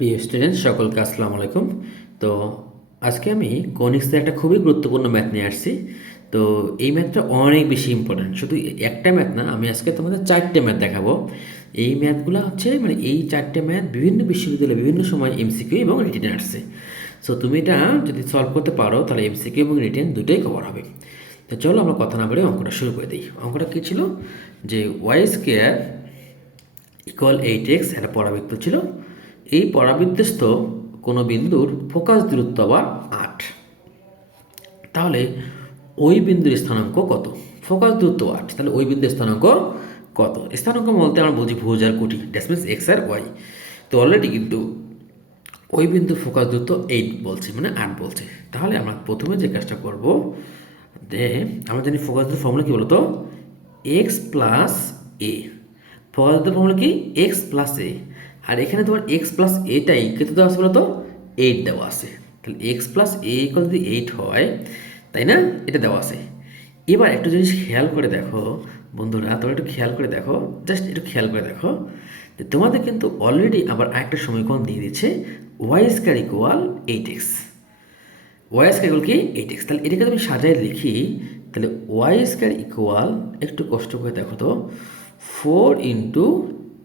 প্রিয় স্টুডেন্ট সকলকে আসসালামু আলাইকুম। তো আজকে আমি কনিক্সের একটা খুবই গুরুত্বপূর্ণ ম্যাথ নিয়ে আসছি। তো এই ম্যাথটা অনেক বেশি ইম্পর্ট্যান্ট শুধু একটা ম্যাথ না, আমি আজকে তোমাদের চারটে ম্যাথ দেখাবো। এই ম্যাথগুলো হচ্ছে মানে এই চারটে ম্যাথ বিভিন্ন বিশ্ববিদ্যালয়ে বিভিন্ন সময় এমসিকিউ এবং রিটেনে আসছে। সো তুমি এটা যদি সলভ করতে পারো, তাহলে এমসিকিউ এবং রিটেন দুটোই কভার হবে। তো চলো আমরা কথা না বলে অঙ্কটা শুরু করে দিই। অঙ্কটা কী ছিল? যে Y square equal eight X একটা পরাবৃত্ত ছিল। এই পরাবৃত্তস্থ কোনো বিন্দুর ফোকাস দূরত্ব আবার আট। তাহলে ওই বিন্দুর স্থানাঙ্ক কত? ফোকাস দূরত্ব আট। তাহলে ওই বিন্দুর স্থানাঙ্ক কত? স্থানাঙ্ক বলতে আমরা বুঝি ভুজ আর কোটি মিনস এক্স আর ওয়াই। তো অলরেডি কিন্তু ওই বিন্দুর ফোকাস দূরত্ব এইট বলছে মানে আট বলছে। তাহলে আমরা প্রথমে যে কাজটা করব যে আমরা জানি ফোকাস দূর ফর্মুলা কী বলতো? এক্স প্লাস এ ফোকাস দূর ফর্মুলা কি? এক্স প্লাস এ আর এখানে তোমার এক্স প্লাস এটাই কত দেওয়া আছে বলতো এইট দেওয়া আছে। তাহলে এক্স প্লাস এ ইকুয়াল যদি এইট হয়, তাই না? এটা দেওয়া আছে। এবার একটা জিনিস খেয়াল করে দেখো, বন্ধুরা, তোমরা একটু খেয়াল করে দেখো জাস্ট একটু খেয়াল করে দেখো যে তোমাদের কিন্তু অলরেডি আবার আরেকটা সমীকরণ দিয়ে দিচ্ছে Y square equal eight X Y square equal কি? এইট এক্স তাহলে এটাকে তুমি সাজায় লিখি, তাহলে ওয়াই স্কোয়ার ইকুয়াল একটু কষ্ট করে দেখো তো four into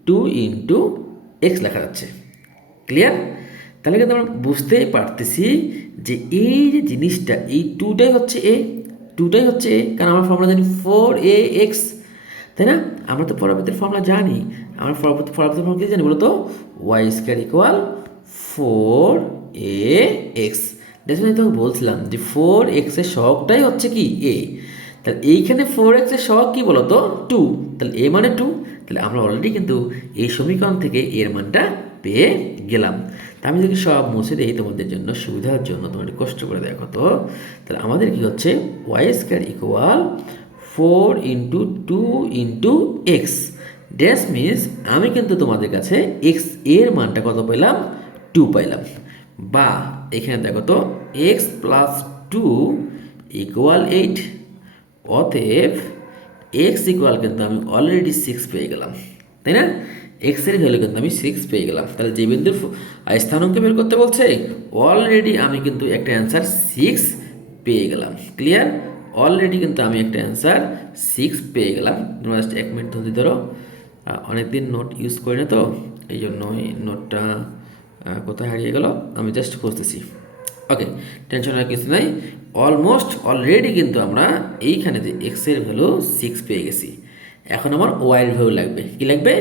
two into X লেখা যাচ্ছে। ক্লিয়ার তাহলে কিন্তু আমরা বুঝতেই পারতেছি যে এই যে জিনিসটা, এই টুটাই হচ্ছে এ টুটাই হচ্ছে এ কারণ আমরা ফর্মুলা জানি ফোর এ এক্স তাই না? আমরা তো পরবর্তীর ফর্মুলা জানি। আমরা পরবর্তী পরবর্তী ফর্মুলা কি জানি বলো তো Y square equal four A X দেখুন আমি তোমাকে বলছিলাম যে ফোর এক্সের সহগটাই হচ্ছে কি? এ তাহলে এইখানে ফোর এক্সের সহগ কী বলো তো টু তাহলে এ মানে টু তাহলে আমরা অলরেডি কিন্তু এই সমীকরণ থেকে এর মানটা পেয়ে গেলাম। তা আমি যদি সব মুছে দিই তোমাদের জন্য, সুবিধার জন্য, তোমার কষ্ট করে দেখো তো। তাহলে আমাদের কি হচ্ছে? Y square equal four into two into X dash means আমি কিন্তু তোমাদের কাছে এক্সের মানটা কত পেলাম? টু পাইলাম বা এখানে দেখো তো X plus two equal eight অতএব এক্স ইকুয়াল কিন্তু আমি অলরেডি সিক্স পেয়ে গেলাম, তাই না? এক্সের ভ্যালু কিন্তু আমি সিক্স পেয়ে গেলাম। তাহলে যে বিন্দুর স্থানাঙ্ক বের করতে বলছে অলরেডি আমি কিন্তু একটা অ্যান্সার সিক্স পেয়ে গেলাম। ক্লিয়ার অলরেডি কিন্তু আমি একটা অ্যান্সার সিক্স পেয়ে গেলাম। তোমরা just এক মিনিট ধরে ধরো। অনেকদিন নোট ইউজ করি না তো এই জন্য নোটটা কোথায় হারিয়ে গেল? আমি জাস্ট খুঁজতেছি। ওকে টেনশন আর কিছু নাই। অলমোস্ট অলরেডি কিন্তু আমরা এইখানে যে এক্সের ভ্যালু সিক্স পেয়ে গেছি। এখন আমার ওয়াইয়ের ভ্যালু লাগবে। কি লাগবে?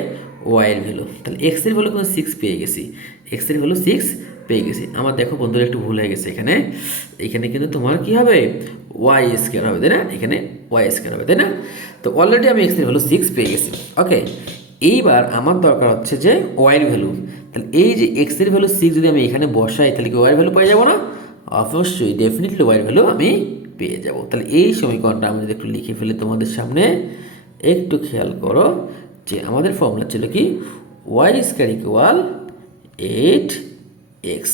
ওয়াইয়ের ভ্যালু তাহলে এক্সের ভ্যালু কিন্তু সিক্স পেয়ে গেছি। এক্সের ভ্যালু সিক্স পেয়ে গেছি। আমার দেখো বন্ধুরা, একটু ভুল হয়ে গেছে এখানে। এখানে কিন্তু তোমার কি হবে? ওয়াই স্কোয়ার হবে, তাই না? এখানে ওয়াই স্কোয়ার হবে, তাই না? তো অলরেডি আমি এক্সের ভ্যালু সিক্স পেয়ে গেছি। ওকে এইবার আমার দরকার হচ্ছে যে ওয়াইয়ের ভ্যালু তাহলে এই যে এক্সের ভ্যালু সিক্স যদি আমি এখানে বসাই, তাহলে কি ওয়াইয়ের ভ্যালু পেয়ে যাব না? অবশ্যই ডেফিনেটলি ওয়াইয়ের ভ্যালু আমি পেয়ে যাব। তাহলে এই সমীকরণটা আমি যদি একটু লিখে ফেলি তোমাদের সামনে, একটু খেয়াল করো যে আমাদের ফর্মুলা ছিল কি? Y square equal eight X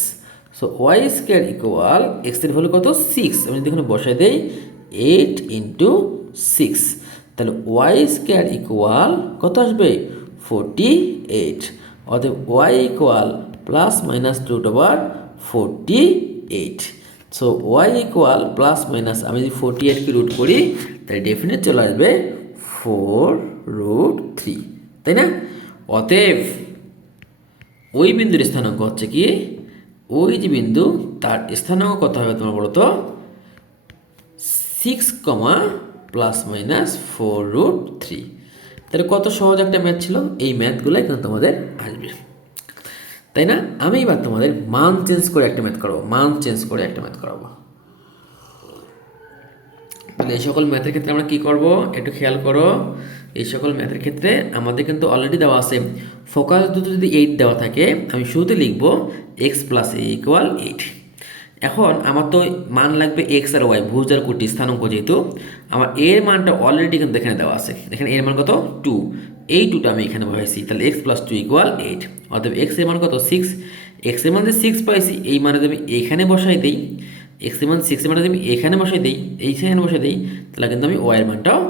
so Y square equal এক্সের ভ্যালু কত? সিক্স আমি যদি এখানে বসাই দেই এইট ইন্টু সিক্স তাহলে ওয়াই স্কোয়ার ইকুয়াল কত আসবে? ফোরটি এইট অতএব Y equal plus minus root over forty eight so Y equal plus minus আমি যদি ফোরটি এইটকে রুট করি, তাহলে ডেফিনেট চলে আসবে ফোর রুট থ্রি তাই না? অতএব, ওই বিন্দুর স্থানাঙ্ক হচ্ছে কি? ওই যে বিন্দু, তার স্থানাঙ্ক কত হবে তোমার বলো তো? Six comma plus minus four root three তাহলে কত সহজ একটা ম্যাথ ছিল? এই ম্যাথগুলোই কিন্তু তোমাদের আসবে। তাই না? আমি এবার তোমাদের মান চেঞ্জ করে একটা ম্যাথ করাবো। মান চেঞ্জ করে একটা ম্যাথ করাবো। তাহলে এই সকল ম্যাথের ক্ষেত্রে আমরা কি করব? একটু খেয়াল করো। এই সকল ম্যাথের ক্ষেত্রে আমাদের কিন্তু অলরেডি দেওয়া আছে। ফোকাস দুটো যদি এইট দেওয়া থাকে, আমি শুরুতে লিখব X plus A equal eight এখন আমার তো মান লাগবে এক্স আর ওয়াই ভুজ আর কোটি, স্থানাঙ্ক যেহেতু, আমার এর মানটা অলরেডি কিন্তু এখানে দেওয়া আছে। এখানে এর মান কত? টু এই টুটা আমি এখানে বসাইছি, তাহলে X plus two equal eight অতএব এক্সের মান কত? সিক্স এক্সের মান যে সিক্স পাইছি, এই মানে আমি এখানে বসাই দিই এক্সের মান সিক্স এর মানে আমি এখানে বসাই দিই, এইখানে বসাই দিই, তাহলে কিন্তু আমি ওয়াইয়ের মানটাও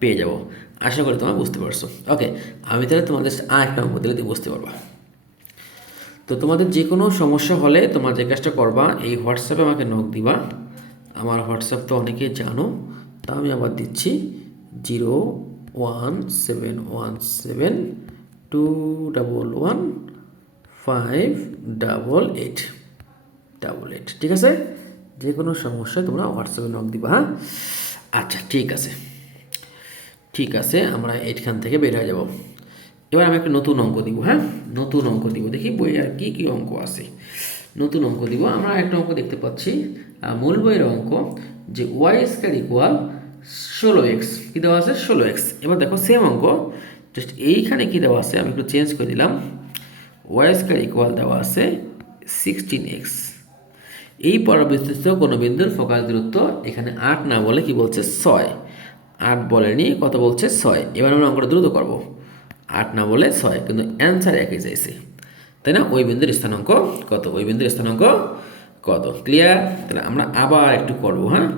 পেয়ে যাব। আশা করি তোমরা বুঝতে পারছ। ওকে আমি তাহলে তোমাদের আর একটা দিলে তুমি বুঝতে পারবা। তো তোমাদের যে কোনো সমস্যা হলে তোমার যে কাজটা করবা, এই হোয়াটসঅ্যাপে আমাকে নক দিবা। আমার হোয়াটসঅ্যাপ তো অনেকেই জানো, তা আমি আবার দিচ্ছি zero one seven one seven two double one five double eight double eight ঠিক আছে? যে কোনো সমস্যায় তোমরা হোয়াটসঅ্যাপে নক দিবা হ্যাঁ? আচ্ছা ঠিক আছে। ঠিক আছে, আমরা এইটখান থেকে বের হয়ে যাব। এবার আমি একটা নতুন অঙ্ক দিব হ্যাঁ? নতুন অঙ্ক দিব। দেখি বই আর কী কী অঙ্ক আছে। নতুন অঙ্ক দিব। আমরা একটা অঙ্ক দেখতে পাচ্ছি। মূল বইয়ের অঙ্ক যে ওয়াই স্কোয়ার ইকুয়াল ষোলো এক্স কী দেওয়া আছে? ষোলো এক্স এবার দেখো সেম অঙ্ক। জাস্ট এইখানে কী দেওয়া আছে? আমি একটু চেঞ্জ করে দিলাম ওয়াই স্কোয়ার ইকুয়াল দেওয়া আছে সিক্সটিন এক্স এই পরবর্তীত কোনো বিন্দুর ফোকাস দূরত্ব এখানে আট না বলে কি বলছে ছয়? আট বলেনি, কত বলছে ছয়? এবার আমরা অঙ্কটা দ্রুত করব। আট না বলে ছয়, কিন্তু অ্যান্সার একই চাইছে। তাই না? ওই বিন্দুর স্থানাঙ্ক কত? ওই বিন্দুর স্থানাঙ্ক কত? ক্লিয়ার তাহলে আমরা আবার একটু করব হ্যাঁ?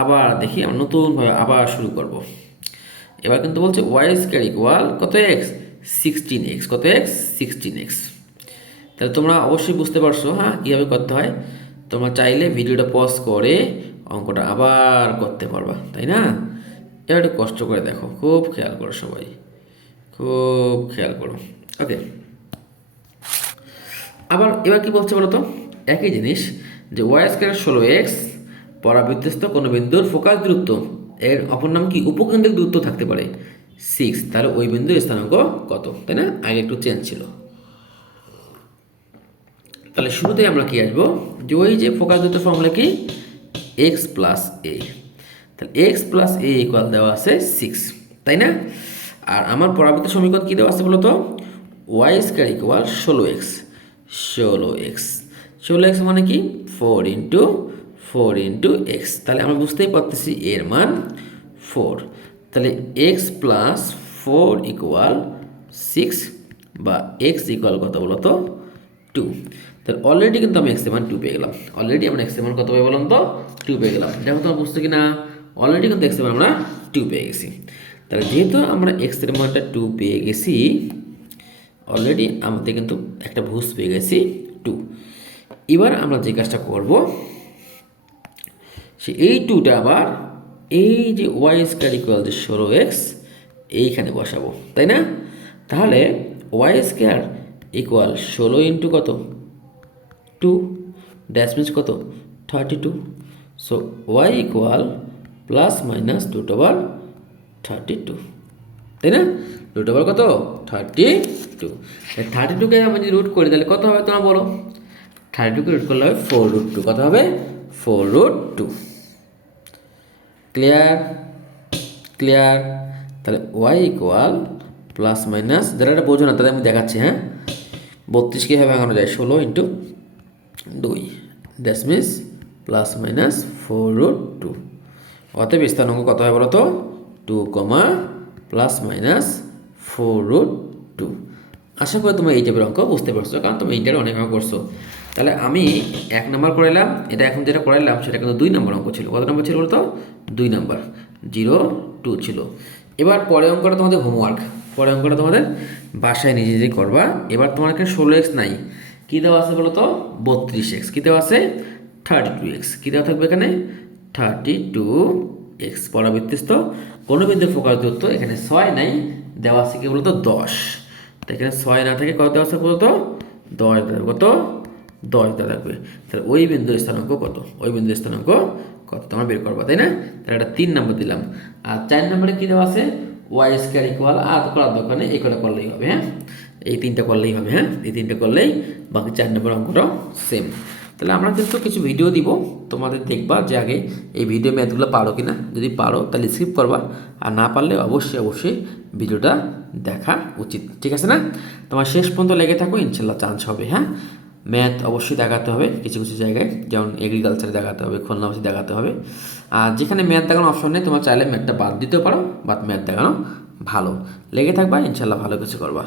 আবার দেখি, আমরা নতুনভাবে আবার শুরু করব। এবার কিন্তু বলছে ওয়াই স্কোয়ার ইকুয়াল কত এক্স সিক্সটিন এক্স কত এক্স সিক্সটিন এক্স তাহলে তোমরা অবশ্যই বুঝতে পারছ হ্যাঁ? কীভাবে করতে হয়? তোমরা চাইলে ভিডিওটা পজ করে অঙ্কটা আবার করতে পারবা, তাই না? এবার একটু কষ্ট করে দেখো, খুব খেয়াল করো সবাই। খুব খেয়াল করো। ওকে আবার এবার কি বলছে বলো তো একই জিনিস যে ওয়াই স্কোয়ার ষোলো এক্স পরাবৃত্তস্থ কোনো বিন্দুর ফোকাস দূরত্ব। এর অপর নাম কি? উপকেন্দ্রিক দূরত্ব থাকতে পারে। সিক্স তাহলে ওই বিন্দুর স্থানাঙ্ক কত? তাই না? আগে একটু চেঞ্জ ছিল। তাহলে শুরুতেই আমরা কি আসব? যে ওই যে ফোকাস দূরত্ব ফর্মুলা কি? এক্স প্লাস এ তাহলে এক্স প্লাস এ ইকুয়াল দেওয়া আছে সিক্স তাই না? আর আমার পরাবৃত্ত সমীকরণ কী দেওয়া আছে বলো তো ওয়াই স্কোয়ার ইকুয়াল ষোলো এক্স ষোলো এক্স ষোলো এক্স মানে কি? Four into four into X তাহলে আমরা বুঝতেই পারতেছি এর মান ফোর তাহলে X plus four equal six বা এক্স ইকুয়াল কত বলো তো টু তাহলে অলরেডি কিন্তু আমি এক্সের মান টু পেয়ে গেলাম। অলরেডি আমরা এক্সের মান কত পেয়ে বললাম তো? টু পেয়ে গেলাম। দেখো তোমার বুঝতে কি না অলরেডি কিন্তু এক্সের মান আমরা টু পেয়ে গেছি। তাহলে যেহেতু আমরা এক্সের মানটা টু পেয়ে গেছি অলরেডি আমাদের কিন্তু একটা ভুজ পেয়ে গেছি টু এবার আমরা যে কাজটা করব, সে এই টুটা আবার এই যে ওয়াই স্কোয়ার ইকুয়াল যে ষোলো এক্স এইখানে বসাবো, তাই না? তাহলে ওয়াই স্কোয়ার ইকুয়াল ষোলো ইন্টু কত? টু ড্যাশ মিন্স কত? Thirty two so Y equal plus minus root over thirty two তাই না রুট ওভার কত? থার্টি টু থার্টি টুকে আমি যদি রুট করি, তাহলে কত হবে তোমার বলো? থার্টি টুকে রুট করলে হবে ফোর রুট টু কত হবে? Four root two clear clear তাহলে ওয়াই ইকুয়াল প্লাস মাইনাস যারা এটা বোঝো না, তাদের আমি দেখাচ্ছি হ্যাঁ? বত্রিশ কীভাবে ভাঙানো যায়? ষোলো ইন্টু দুই। That's means plus minus four root two অতএব স্থানাঙ্ক কত হয় বলো তো? Two comma plus minus four root two আশা করি তোমরা এই টাইপের অঙ্ক বুঝতে পারছ, কারণ তুমি এইটার অনেক অঙ্ক করছ। তাহলে আমি এক নম্বর করাইলাম, এটা এখন যেটা করাইলাম, সেটা কিন্তু দুই নম্বর অঙ্ক ছিল। কত নম্বর ছিল বলতো? দুই নম্বর জিরো টু ছিল। এবার পরে অঙ্কটা তোমাদের হোমওয়ার্ক পরে অঙ্কটা তোমাদের বাসায় নিজে নিজেই করবা। এবার তোমার এখানে ষোলো এক্স নাই। কী দেওয়া আছে বলো তো বত্রিশ এক্স কী দেওয়া আছে? থার্টি টু এক্স কী দেওয়া থাকবে এখানে? থার্টি টু এক্স পরাবৃত্তিস্থ কোনো বিন্দু ফোকাস দূরত্ব এখানে ছয় নাই, দেওয়া আছে কি বলতো দশ। তো এখানে ছয় না থেকে কত দেওয়া আছে বলতো দশ দেওয়া কত? দশ দেওয়া থাকবে। তাহলে ওই বিন্দুর স্থানাঙ্ক কত? ওই বিন্দুর স্থানাঙ্ক কত? তোমার বের করবা, তাই না? তাহলে এটা তিন নম্বর দিলাম। আর চার নম্বরে কী দেওয়া আছে? ওয়াই স্কোয়ার ইকুয়াল আর করার দোকানে এই কটা করলেই হবে হ্যাঁ? এই তিনটা করলেই হবে হ্যাঁ? এই তিনটা করলেই বাকি চার নম্বর অঙ্কটাও সেম তাহলে আমরা কিন্তু কিছু ভিডিও দিব, তোমাদের দেখবা যে আগে এই ভিডিও ম্যাথগুলো পারো কি না যদি পারো, তাহলে স্কিপ করবা। আর না পারলে অবশ্যই অবশ্যই ভিডিওটা দেখা উচিত। ঠিক আছে না? তোমার শেষ পর্যন্ত লেগে থাকো, ইনশাল্লাহ চান্স হবে হ্যাঁ? ম্যাথ অবশ্যই দেখাতে হবে কিছু কিছু জায়গায়। যেমন এগ্রিকালচারে দেখাতে হবে, খুলনা মাসে দেখাতে হবে। আর যেখানে ম্যাথ দেখানো অপশন নেই, তোমার চাইলে ম্যাথটা বাদ দিতেও পারো বাট ম্যাথ দেখানো ভালো। লেগে থাকবা, ইনশাল্লাহ ভালো কিছু করবা।